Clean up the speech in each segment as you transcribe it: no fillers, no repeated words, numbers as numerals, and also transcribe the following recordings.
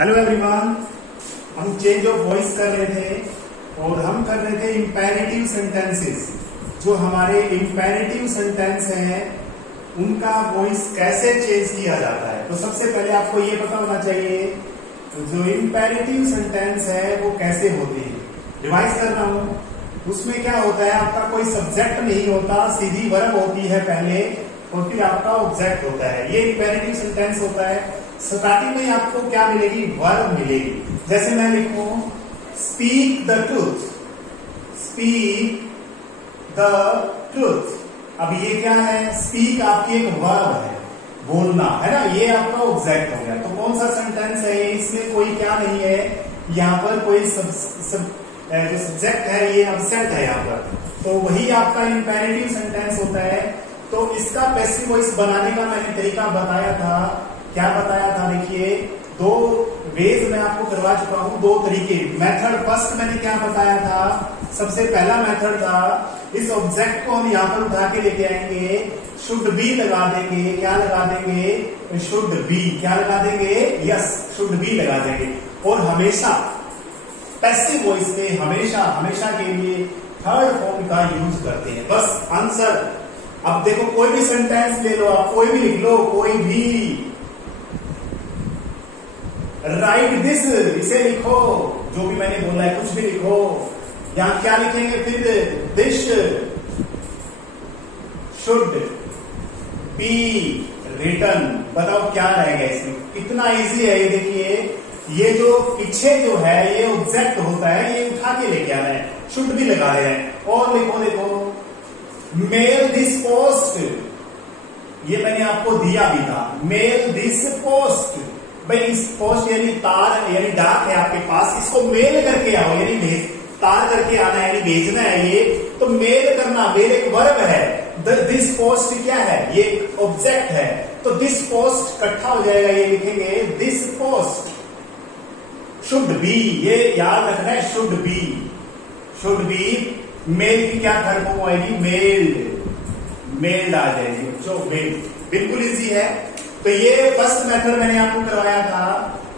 Hello everyone, हम change of voice कर रहे थे और हम कर रहे थे इंपेरेटिव सेंटेंसेस। जो हमारे इंपेरेटिव सेंटेंस हैं उनका वॉइस कैसे चेंज किया जाता है। तो सबसे पहले आपको ये पता होना चाहिए जो इंपेरेटिव सेंटेंस है वो कैसे होते हैं। रिवाइज कर रहा हूं, उसमें क्या होता है, आपका कोई सब्जेक्ट नहीं होता, सीधी वर्ब होती है पहले और फिर आपका ऑब्जेक्ट होता है। ये इंपेरेटिव सेंटेंस होता है। स्टार्टिंग में आपको क्या मिलेगी, वर्ब मिलेगी। जैसे मैं लिखूं speak the truth, speak the truth. अब ये क्या है, स्पीक आपकी एक वर्ब है, बोलना है ना, ये आपका ऑब्जेक्ट हो गया। तो कौन सा सेंटेंस है ये, इसमें कोई क्या नहीं है, यहाँ पर कोई जो सब्जेक्ट है ये एब्सेंट है यहाँ पर, तो वही आपका इंपेरेटिव सेंटेंस होता है। तो इसका पैसिव वॉइस बनाने का मैंने तरीका बताया था। क्या बताया था, देखिए दो वेज मैं आपको करवा चुका हूं, दो तरीके। मेथड फर्स्ट मैंने क्या बताया था, सबसे पहला मेथड था इस ऑब्जेक्ट को हम यहाँ पर उठा के लेके आएंगे, शुड बी लगा देंगे। क्या लगा देंगे, शुड बी। क्या लगा देंगे, यस, शुड बी लगा देंगे। और हमेशा पैसिव वॉइस में हमेशा हमेशा के लिए थर्ड फॉर्म का यूज करते हैं। बस आंसर, अब देखो कोई भी सेंटेंस ले लो आप, कोई भी लिख लो, कोई भी। राइट दिस, इसे लिखो, जो भी मैंने बोला है कुछ भी लिखो। यहां क्या लिखेंगे फिर, दिस शुड बी रिटन। बताओ क्या रहेगा इसमें, कितना इजी है ये। देखिए ये जो पीछे जो है ये ऑब्जेक्ट होता है, ये उठा के लेके आना है, शुड भी लगा रहे हैं। और लिखो, देखो मेल दिस पोस्ट, ये मैंने आपको दिया भी था, मेल दिस पोस्ट। भाई इस पोस्ट यानी तार यानी डाक है आपके पास, इसको मेल करके आओ, यानी भेज, तार करके आना यानी भेजना है ये। तो मेल करना, मेल एक वर्ब है, दिस पोस्ट क्या है, ये ऑब्जेक्ट है। तो दिस पोस्ट इकट्ठा हो जाएगा, ये लिखेंगे दिस पोस्ट शुड बी, ये याद रखना है, should be, should be. Mail की क्या थर्ड फॉर्म आएगी, मेल्ड, मेल्ड आ जाएगी जो मेल। बिल्कुल इजी है। तो ये फर्स्ट मेथड मैंने आपको करवाया था।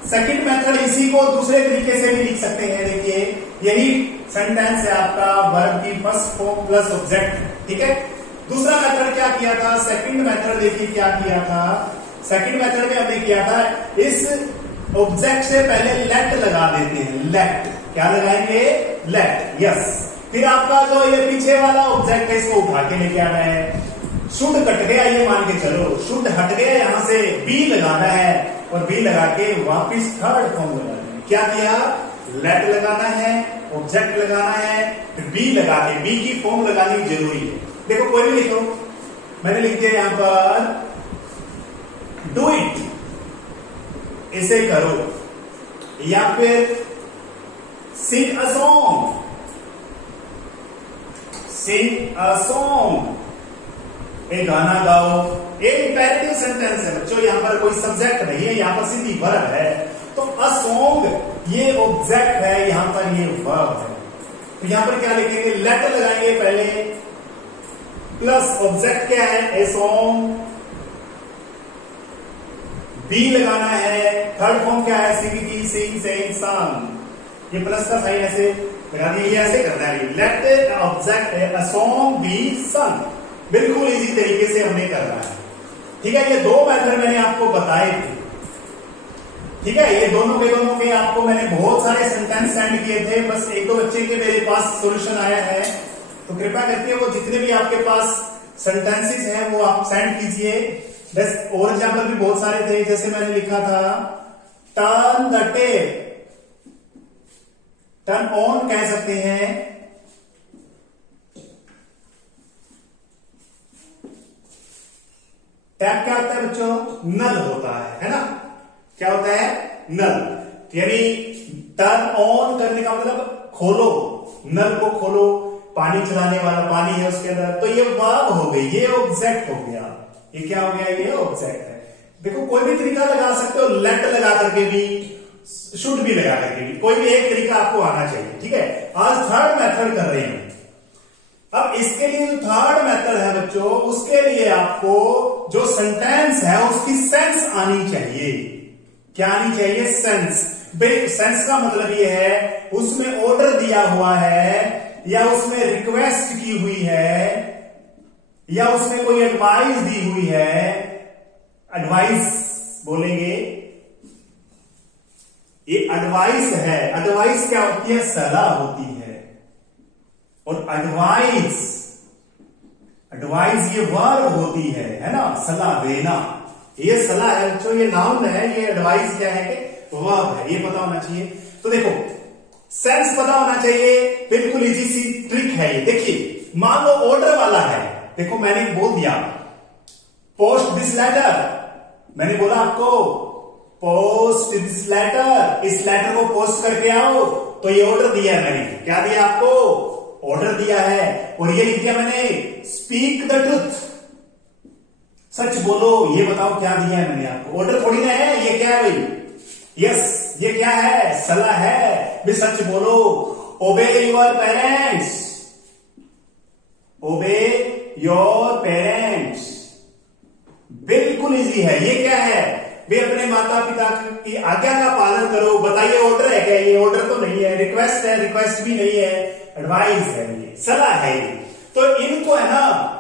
सेकंड मेथड इसी को दूसरे तरीके से भी लिख सकते हैं। देखिए यही सेंटेंस है आपका, वर्ब की फर्स्ट फॉर्म प्लस ऑब्जेक्ट, ठीक है। दूसरा मेथड क्या किया था, सेकंड मेथड देखिए क्या किया था। सेकंड मेथड में हमने किया था इस ऑब्जेक्ट से पहले लेट लगा देते हैं, लेट। क्या लगाएंगे, लेट, यस। फिर आपका जो ये पीछे वाला ऑब्जेक्ट है इसको उठा के लेके आना है। शुड कट गया, ये मान के चलो, शुड हट गया, यहां से बी लगाना है और बी लगा के वापिस थर्ड फॉर्म लगाना है। क्या किया, लेट लगाना है, ऑब्जेक्ट लगाना है, फिर बी लगा के, बी की फॉर्म लगानी जरूरी है। देखो कोई भी लिखो, मैंने लिख दिया यहां पर डू इट, इसे करो, या फिर सिंग a song, Singh a song, एक गाना गाओ। एक इंपेरेटिव सेंटेंस है बच्चों, यहां पर कोई सब्जेक्ट नहीं है, यहां पर सीधी वर्ब है। तो अ सॉन्ग ये ऑब्जेक्ट है, यहां पर ये वर्ब है। तो यहां पर क्या लिखेंगे, लेट लगाएंगे पहले, प्लस ऑब्जेक्ट क्या है, ए सॉन्ग, बी लगाना है, थर्ड फॉर्म क्या है, सिंग की, सिंग, सेइंग, सॉन्ग। ये प्लस का साइन ऐसे लगा दिया, ये ऐसे करना है, लेट ऑब्जेक्ट है, अ सॉन्ग बी सॉन्ग। बिल्कुल इसी तरीके से हमने करना है, ठीक है। ये दो मेथड मैंने आपको बताए थे, ठीक है। ये दोनों के आपको मैंने बहुत सारे सेंटेंस सेंड किए थे, बस एक दो बच्चे के मेरे पास सॉल्यूशन आया है। तो कृपया करके वो जितने भी आपके पास सेंटेंसेस हैं वो आप सेंड कीजिए। बस और एग्जाम्पल भी बहुत सारे थे, जैसे मैंने लिखा था turn the tape, turn on कह सकते हैं, टैप क्या होता है बच्चों, नल होता है ना। क्या होता है, नल। यानी टर्न ऑन करने का मतलब खोलो, नल को खोलो, पानी चलाने वाला, पानी है उसके अंदर, तो ये वर्ब हो गई, ये ऑब्जेक्ट हो गया। ये क्या हो गया, ये ऑब्जेक्ट है। देखो कोई भी तरीका लगा सकते हो, लेट लगा करके भी, शुड भी लगा करके भी, कोई भी एक तरीका आपको आना चाहिए, ठीक है। आज थर्ड मेथड कर रहे हैं। अब इसके लिए जो थर्ड मेथड है बच्चों, उसके लिए आपको जो सेंटेंस है उसकी सेंस आनी चाहिए। क्या आनी चाहिए? सेंस। सेंस का मतलब ये है उसमें ऑर्डर दिया हुआ है, या उसमें रिक्वेस्ट की हुई है, या उसमें कोई एडवाइस दी हुई है। एडवाइस बोलेंगे, ये एडवाइस है। एडवाइस क्या होती है? सलाह होती है। और एडवाइस ये वर्ब होती है ना, सलाह देना। ये सलाह है बच्चों, ये नाउन है। ये एडवाइस क्या है कि वर्ब है, ये पता होना चाहिए। तो देखो, सेंस पता होना चाहिए, बिल्कुल इजी सी ट्रिक है ये। देखिए, मान लो ऑर्डर वाला है। देखो, मैंने बोल दिया पोस्ट दिस लेटर, मैंने बोला आपको पोस्ट दिस लेटर, इस लेटर को पोस्ट करके आओ। तो ये ऑर्डर दिया है मैंने। क्या दिया आपको? ऑर्डर दिया है। और ये लिख दिया मैंने स्पीक द ट्रुथ, सच बोलो। ये बताओ क्या दिया है मैंने आपको? ऑर्डर थोड़ी ना है, ये क्या है भाई? यस, ये क्या है? सलाह है भी, सच बोलो। ओबे योर पेरेंट्स, ओबे योर पेरेंट्स, बिल्कुल इजी है। ये क्या है? वे अपने माता पिता की आज्ञा का पालन करो। बताइए ऑर्डर है क्या? ये ऑर्डर तो नहीं है। रिक्वेस्ट है? रिक्वेस्ट भी नहीं है। एडवाइस है, ये सलाह है ये। तो इनको है ना,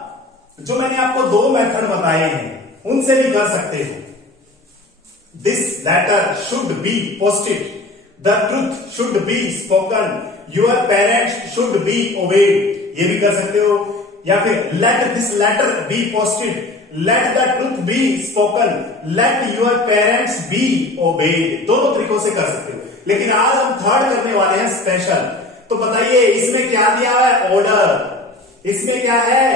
जो मैंने आपको दो मेथड बताए हैं, उनसे भी कर सकते हो। This letter should be posted, the truth should be spoken, your parents should be obeyed, ये भी कर सकते हो। या फिर let this letter be posted, let the truth be spoken, let your parents be obeyed. दोनों तरीकों से कर सकते हो। लेकिन आज हम थर्ड करने वाले हैं, स्पेशल। तो बताइए इसमें क्या दिया है? ऑर्डर। इसमें क्या है?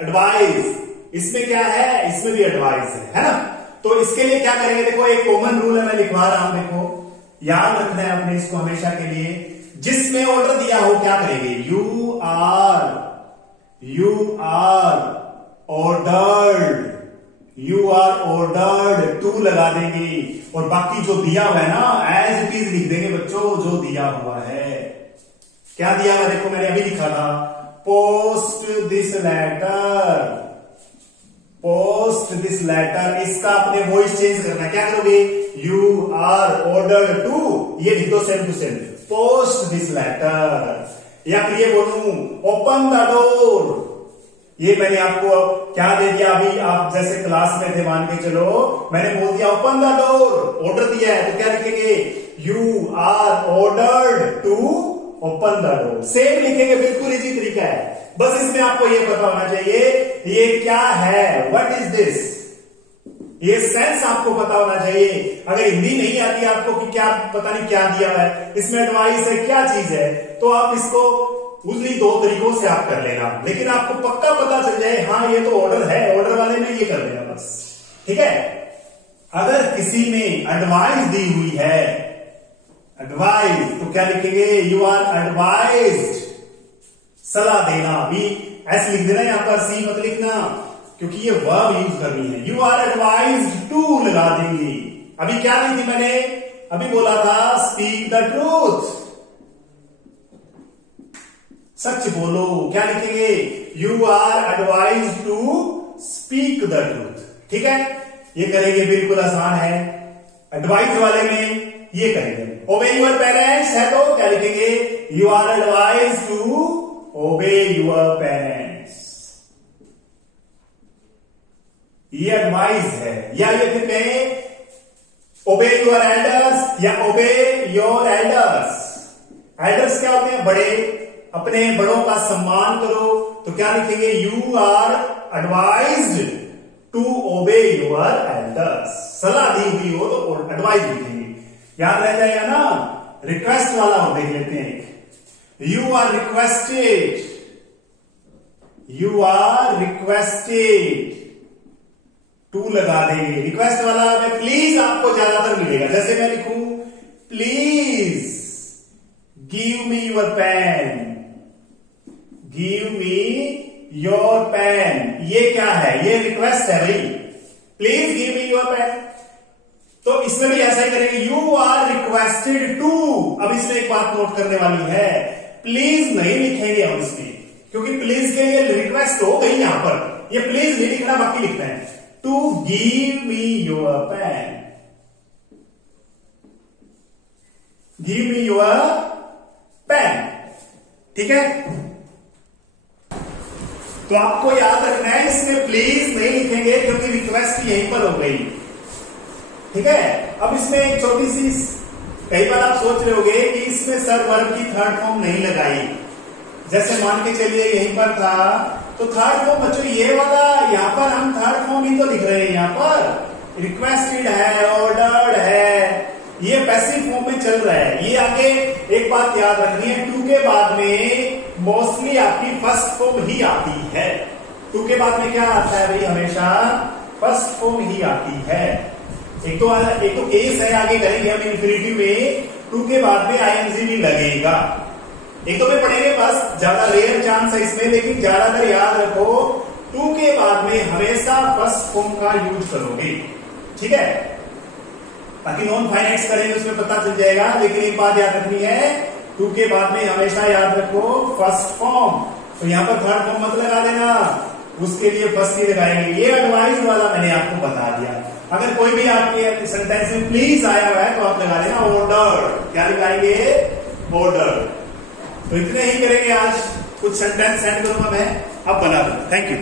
एडवाइस। इसमें क्या है? इसमें भी एडवाइस है ना। तो इसके लिए क्या करेंगे? देखो, एक कॉमन रूल है, मैं लिखवा रहा हूं। देखो, याद रखना है अपने इसको हमेशा के लिए। जिसमें ऑर्डर दिया हो क्या करेंगे? You are ordered, you are ordered, to लगा देंगे। और बाकी जो दिया हुआ है ना, एज इट इज लिख देंगे बच्चों, जो दिया हुआ है। क्या दिया हुआ? देखो, मैंने अभी लिखा था post this letter, post this letter. इसका अपने वॉइस चेंज करना है। क्या करोगे? यू आर ऑर्डर्ड टू, ये लिख दो same to same, post this letter. या फिर ये बोलूं ओपन द डोर, ये मैंने आपको क्या दे दिया? अभी आप जैसे क्लास में थे, मान के चलो, मैंने बोल दिया ओपन द डोर, ऑर्डर दिया है। तो क्या लिखेंगे? You are ordered to open the door. Same लिखेंगे, बिल्कुल इजी तरीका है। बस इसमें आपको ये पता होना चाहिए ये क्या है, व्हाट इज दिस। ये सेंस आपको पता होना चाहिए। अगर हिंदी नहीं आती आपको कि क्या, पता नहीं क्या दिया है, इसमें एडवाइस है, क्या चीज है, तो आप इसको उसी दो तरीकों से आप कर लेना। लेकिन आपको पक्का पता चल जाए, हाँ ये तो ऑर्डर है, ऑर्डर वाले में ये कर लेना बस। ठीक है। अगर किसी में एडवाइस दी हुई है, एडवाइस, तो क्या लिखेंगे? यू आर एडवाइज्ड, सलाह देना। अभी ऐसे लिख देना, यहां पर सी मत लिखना, क्योंकि ये वर्ब यूज करनी है। यू आर एडवाइज्ड टू लगा देंगे। अभी क्या नहीं थी मैंने? अभी बोला था स्पीक द ट्रूथ, सच बोलो। क्या लिखेंगे? You are advised to speak the truth. ठीक है, ये करेंगे, बिल्कुल आसान है। एडवाइस वाले में ये करेंगे। ओबे योर पेरेंट्स है तो क्या लिखेंगे? You are advised to obey your parents. ये एडवाइस है। या ये फिर कहें ओबे योर एल्डर्स या ओबे योर एल्डर्स। एल्डर्स क्या होते हैं? बड़े। अपने बड़ों का सम्मान करो। तो क्या लिखेंगे? You are advised to obey your elders. सलाह दी हुई हो तो एडवाइस लिखेंगे। याद रह जाएगा ना। रिक्वेस्ट वाला और देख लेते हैं। You are requested, you are requested, to लगा देंगे। रिक्वेस्ट वाला में प्लीज आपको ज्यादातर मिलेगा। जैसे मैं लिखूं please give me your pen, give me your pen. ये क्या है? ये रिक्वेस्ट है भाई, please give me your pen. तो इसमें भी ऐसा ही करेंगे। You are requested to. अब इसमें एक बात नोट करने वाली है, प्लीज नहीं लिखेंगे हम इसमें, क्योंकि प्लीज के लिए रिक्वेस्ट हो गई यहां पर। ये प्लीज नहीं लिखना, बाकी लिखना है to give me your pen. Give me your pen. ठीक है, तो आपको याद रखना है इसमें प्लीज नहीं लिखेंगे क्योंकि रिक्वेस्ट यहीं पर हो गई। ठीक है, अब इसमें एक छोटी सी, कई बार आप सोच रहे होगे कि इसमें सर वर्ब की थर्ड फॉर्म नहीं लगाई। जैसे मान के चलिए यहीं पर था तो थर्ड फॉर्म बच्चों ये वाला, यहां पर हम थर्ड फॉर्म ही तो लिख रहे हैं। यहां पर रिक्वेस्टेड है, ऑर्डर्ड है, ये पैसिव फॉर्म में चल रहा है। ये आगे एक बात याद रखनी है, टू के बाद में मोस्टली आपकी फर्स्ट फॉर्म ही आती है। टू के बाद में क्या आता है भाई, हमेशा फर्स्ट फॉर्म ही आती है। एक तो केस है, आगे करेंगे हम इंफिनिटिव में, टू के बाद में आईएनजी भी लगेगा। एक तो में पढ़ेंगे, बस ज्यादा रेयर चांस है इसमें, लेकिन ज्यादातर याद रखो टू के बाद में हमेशा फर्स्ट फॉर्म का यूज करोगे। ठीक है, ताकि नॉन फाइनाइट्स करेंगे उसमें पता चल जाएगा। लेकिन एक बात याद रखनी है, टू के बाद में हमेशा याद रखो फर्स्ट फॉर्म। तो यहां पर थर्ड फॉर्म मत लगा देना, उसके लिए फर्स्ट ही लगाएंगे। ये एडवाइस वाला मैंने आपको बता दिया। अगर कोई भी आपके सेंटेंस में प्लीज आया हुआ है तो आप लगा देना ऑर्डर। क्या लगाएंगे, ऑर्डर। तो इतने ही करेंगे आज, कुछ सेंटेंस सेंड करूंगा मैं, अब बना दो। Thank you.